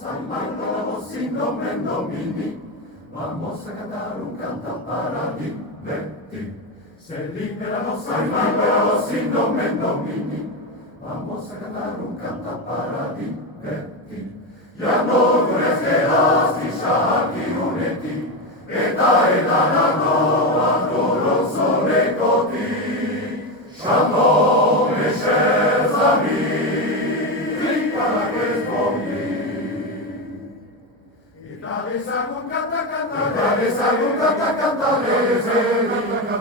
Salvándonos sin nombre en domini, vamos a cantar un canto para divertir. Se liberamos salvándonos sin nombre en domini, vamos a cantar un canto para divertir. Ja nogunes gerasti shaki uneti, eta edanano ancora sole coti. Shalom Esher Zami, para questo Sagun canta cantare, sagun canta cantare, sagun canta